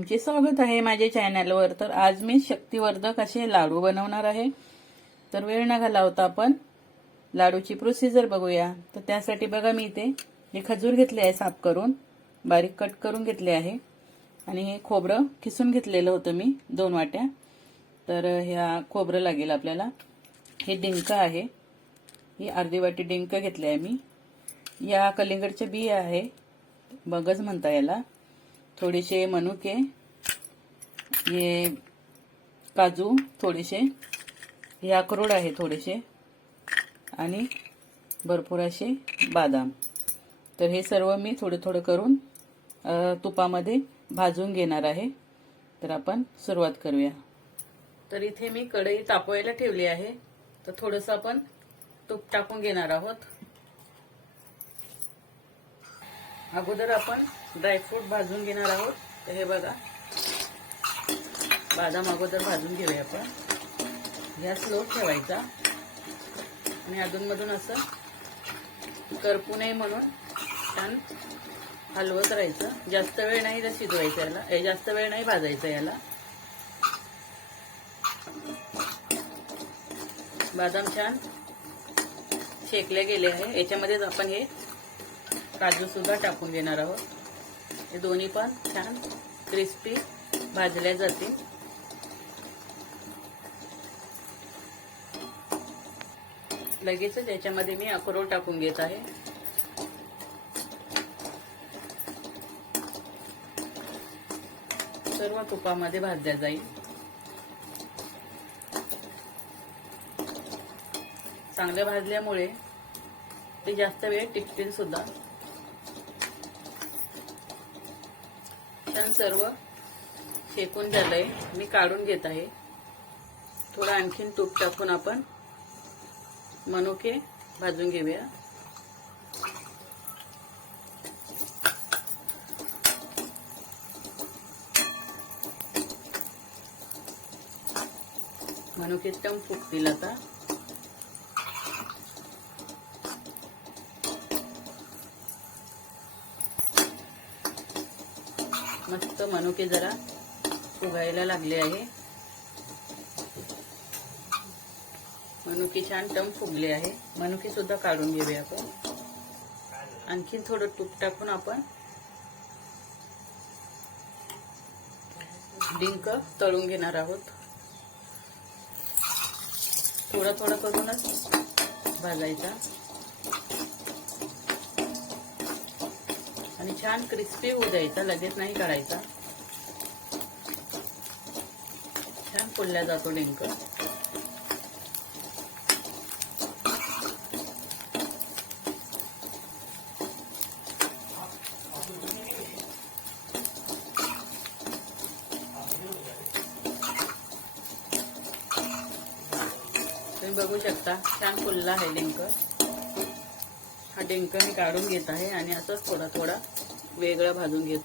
तुमचे स्वागत आहे माझ्या चॅनलवर तर आज मी शक्तिवर्धक असे लाडू बनवणार आहे. तर वेळ न घालावता आपण लाडूची प्रोसिजर बघूया. तर त्यासाठी बघा मी इथे हे खजूर घेतले आहे साफ करून. बारीक कट करून घेतले आहे. आणि हे खोबरं खिसून घेतलेलं होतं मी दोन वाट्या. तर ह्या खोबरं लागेल आपल्याला. हे डिंक आहे. ही अर्धी वाटी डिंक घेतले आहे मी. या कलिंगडच्या बिया आहे. बगज म्हणता याला. थोडेसे मनुके हे काजू थोडेसे हे अक्रोड आहे थोडेसे आणि भरपूर असे बादाम. तर हे सर्व मी थोडं थोडं करून तुपामध्ये भाजून घेणार आहे. तर आपण सुरुवात करूया. तर इथे मी कढई तापवायला ठेवली आहे. तर थोडंसं आपण तूप टाकून घेणार आहोत. अगोदर आपण ड्रायफ्रूट भाजून घेणार आहोत. तर हे बघा. बादाम अगोदर भाजून घेऊया आपण. गॅस लो ठेवायचा. आणि अधूनमधून असं करपू नये म्हणून छान हलवत राहायचं. जास्त वेळ नाही तर शिजवायचं याला. जास्त वेळ नाही भाजायचं याला. बादाम छान शेकले गेले आहे. याच्यामध्येच आपण हे काजू सुद्धा टाकून घेणार आहोत. हे दोन्ही पण छान क्रिस्पी भाजल्या जातील लगेचच याच्यामध्ये मी अक्रोड टाकून घेत आहे. सर्व तुपामध्ये भाजल्या जाईल. चांगल्या भाजल्यामुळे ते जास्त वेळ टिकतील सुद्धा. छान सर्व शेकून झालंय. मी काढून घेत आहे. थोडं आणखीन तूप टाकून आपण मनुके भाजून घेऊया. मनुके एकदम फुटतील आता. मस्त मनुके जरा फुगायला लागले आहे. मनुके छान टम फुगले आहे. मनुके सुद्धा काढून घेऊया आपण. आणखीन थोडं तूप टाकून आपण डिंक तळून घेणार आहोत. थोडा थोडा करूनच भाजायचा. आणि छान क्रिस्पी होऊ द्यायचा लगेच नाही काढायचा छान फुलल्या जातो डिंक तुम्ही बघू शकता छान फुलला आहे डिंक हा डिंक मी काढून घेत आहे आणि असंच थोडा थोडा वेगळा भाजून घेत.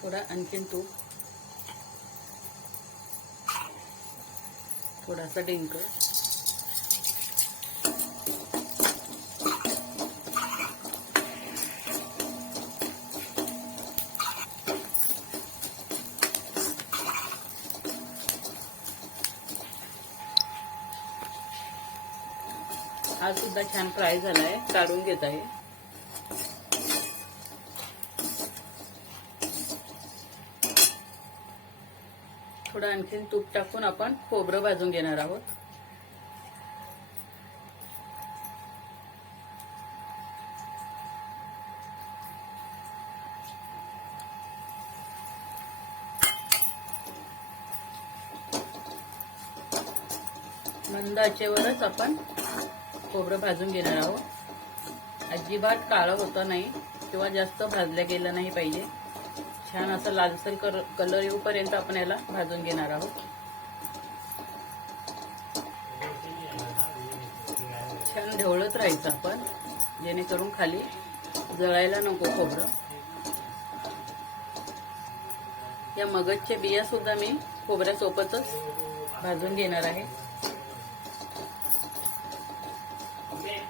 थोडा आणखीन तूप. थोडासा डिंक हा सुद्धा छान फ्राय झालाय काढून घेत आहे. थोडं आणखीन तूप टाकून आपण खोबरं भाजून घेणार आहोत. मंद वरच आपण खोबरं भाजून घेणार आहोत. अजिबात काळं होतं नाही किंवा जास्त भाजलं गेलं नाही पाहिजे. छान असं लालसर कर कलर येऊपर्यंत आपण याला भाजून घेणार आहोत. छान ढवळत राहायचं आपण जेणेकरून खाली जळायला नको खोबरं. या मगजच्या बिया सुद्धा मी खोबऱ्यासोबतच भाजून घेणार आहे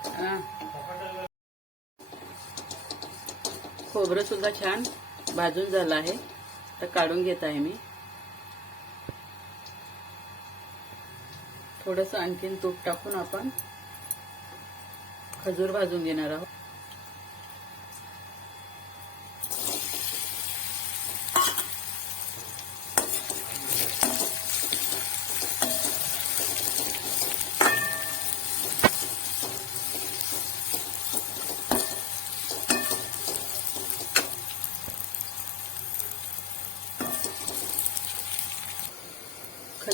हा. खोबरं सुद्धा छान भाजून झालं आहे. तर काढून घेत आहे मी. थोडस आणखीन तूप टाकून आपण खजूर भाजून घेणार आहोत.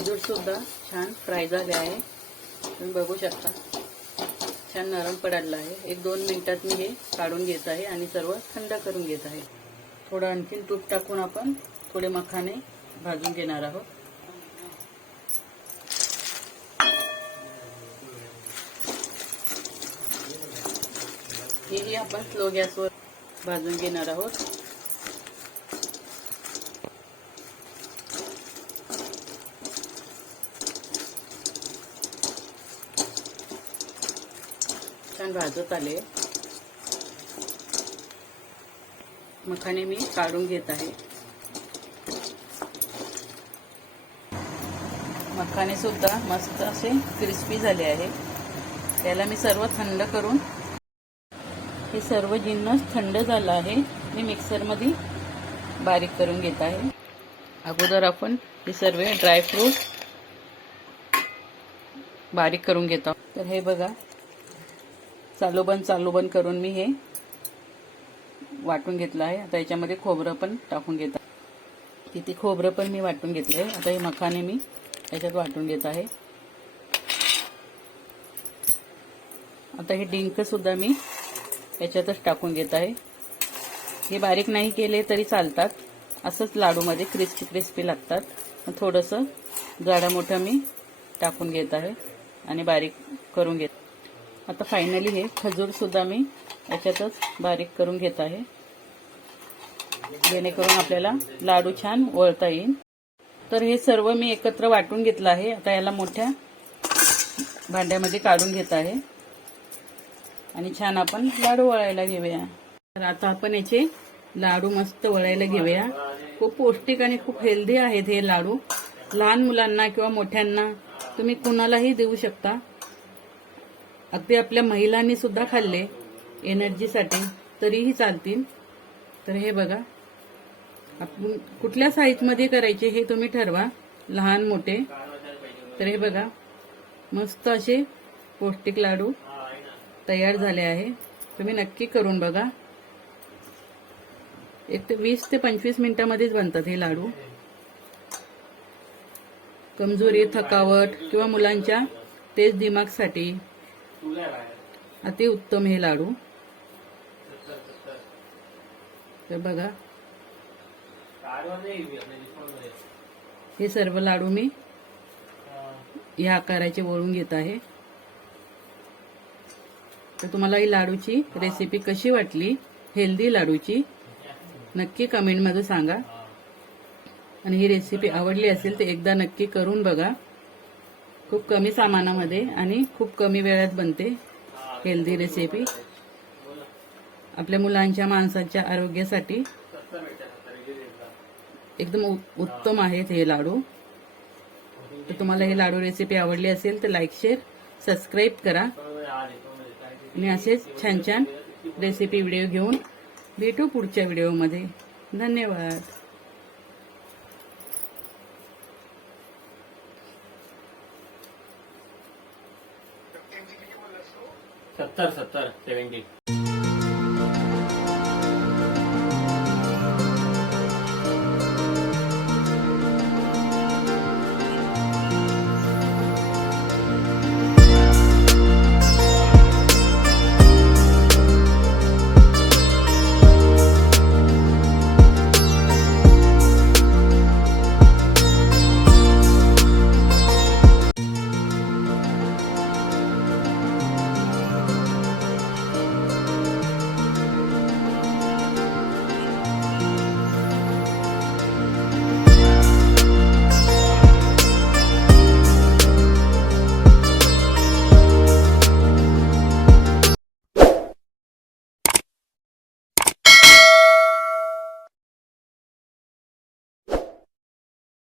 खजूर सुद्धा छान फ्राय झाले आहे. तुम्ही बघू शकता. छान नरम पडायला आहे. एक दोन मिनिटात मी हे काढून घेत आहे आणि सर्व थंड करून घेत आहे. थोडं आणखीन तूप टाकून आपण थोडे मखाने भाजून घेणार आहोत. हेही आपण स्लो गॅसवर भाजून घेणार आहोत. छान भाजत आले. मखाने मी काढून घेत आहे. मखाने सुद्धा मस्त असे क्रिस्पी झाले आहे. त्याला मी सर्व थंड करून हे सर्व जिन्नस थंड झालं आहे. मी मिक्सरमध्ये बारीक करून घेत आहे. अगोदर आपण हे सर्व ड्रायफ्रूट बारीक करून घेत आहोत. तर हे बघा चालू बंद चालू बंद करून मी हे वाटून घेतलं आहे. आता याच्यामध्ये खोबरं पण टाकून घेत आहे. खोबरं पण मी वाटून घेतलं आहे आता हे मखाने मी याच्यात वाटून घेत आहे. आता हे डिंकसुद्धा मी याच्यातच टाकून घेत आहे. हे बारीक नाही केले तरी चालतात. असंच लाडूमध्ये क्रिस्पी क्रिस्पी लागतात. थोडंसं जाडा मोठं मी टाकून घेत आहे आणि बारीक करून घेत आता फायनली हे खजूर सुद्धा मी याच्यातच बारीक करून घेत आहे. जेणेकरून आपल्याला लाडू छान वळता येईल. तर हे सर्व मी एकत्र वाटून घेतलं आहे. आता याला मोठ्या भांड्यामध्ये काढून घेत आहे. आणि छान आपण लाडू वळायला घेऊया. तर आता आपण याचे लाडू मस्त वळायला घेऊया. खूप पौष्टिक आणि खूप हेल्दी आहेत हे लाडू. लहान मुलांना किंवा मोठ्यांना तुम्ही कुणालाही देऊ शकता. अगदी आपल्या महिलांनी सुद्धा खाल्ले एनर्जीसाठी तरीही चालतील. तर हे बघा आपण कुठल्या साईजमध्ये करायचे हे तुम्ही ठरवा लहान मोठे. तर हे बघा मस्त असे पौष्टिक लाडू तयार झाले आहे. तुम्ही नक्की करून बघा. एक ते वीस ते पंचवीस मिनिटामध्येच बनतात हे लाडू. कमजोरी थकावट किंवा मुलांच्या तेज दिमागसाठी अति उत्तम हे लाडू. तर बघा. हे सर्व लाडू मी या आकाराचे वळून घेत आहे. तर तुम्हाला ही लाडूची रेसिपी कशी वाटली? हेल्दी लाडूची. नक्की कमेंटमध्ये सांगा. आणि ही रेसिपी आवडली असेल तर एकदा नक्की करून बघा. खूप कमी सामानामध्ये आणि खूप कमी वेळात बनते हेल्दी रेसिपी आपल्या मुलांच्या माणसाच्या आरोग्यासाठी एकदम उ- उत्तम आहेत हे लाडू. तर तुम्हाला हे लाडू रेसिपी आवडली असेल तर लाईक शेअर सबस्क्राईब करा. आणि असेच छान छान रेसिपी व्हिडिओ घेऊन भेटू पुढच्या व्हिडिओमध्ये धन्यवाद. सत्तर सत्तर सेवन्टी